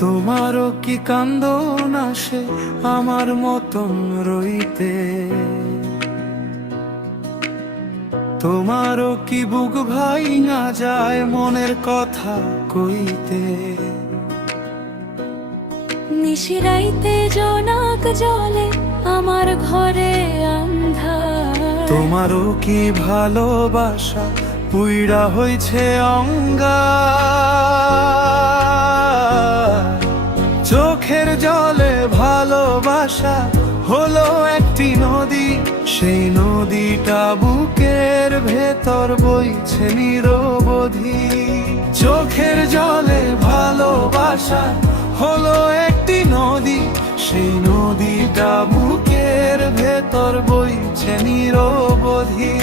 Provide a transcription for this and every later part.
তোমারও কি কান্দন আসে আমার মতন রইতে? তোমারও কি বুক ভাইঙা যায় মনের কথা কইতে? নিশিরাইতে জোনাক জলে আমার ঘরে আন্ধার। তোমারও কি ভালোবাসা পুইড়া হইছে অঙ্গার? চোখের জলে ভালোবাসা হলো একটি নদী, সেই নদীটা বুকের ভেতর বইছে নিরবধি। চোখের জলে ভালোবাসা হলো একটি নদী, সেই নদীটা বুকের ভেতর বইছে নিরবধি।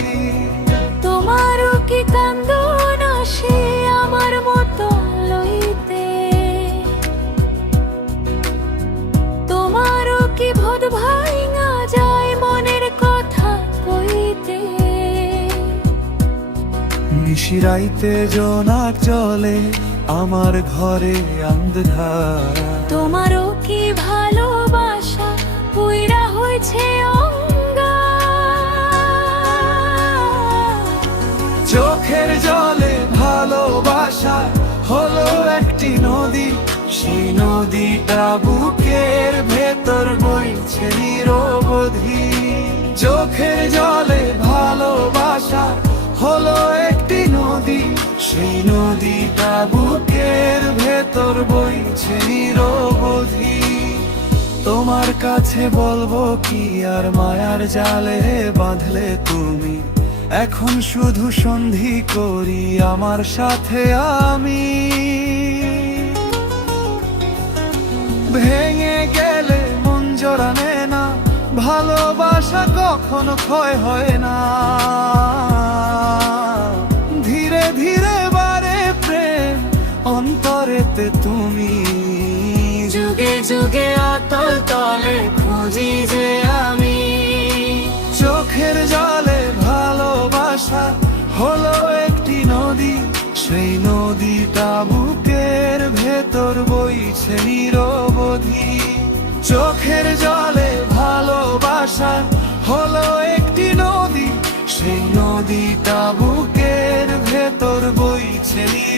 তোমারও কি কান্দন আসে আমার মতো লইতে? তোমারও কি ভোদ ভাইঙা যায় মনের কথা কইতে? নিশিরাইতে জোনাক চলে আমার ঘরে আন্ধার। তোমারও কি ভালোবাসা পুইরা হয়েছে অঙ্গার? চোখের জলে ভালোবাসা হলো একটি নদী, সেই নদীটা বুকের ভেতর বইছে নিরবধি। চোখের জলে ভালোবাসা হলো একটি নদী, সেই নদীটা বুকের ভেতর বইছে নিরবধি। তোমার কাছে বলবো কি আর মায়ার জালে বাঁধলে তুমি? এখন শুধু সন্ধি করি আমার সাথে আমি। ভেঙে গেলে মন জড়ানে না, ভালোবাসা কখনো ক্ষয় হয় না। ধীরে ধীরে বাড়ে প্রেম অন্তরেতে তুমি। যুগে যুগে আতল তলে খুঁজি যে আমি। চোখের জলে ভালোবাসা হলো একটি নদী, সেই নদীটা বুকের ভেতর বইছে নিরবধি। চোখের জলে ভালোবাসা হলো একটি নদী, সেই নদীটা বুকের ভেতর বইছে নিরবধি।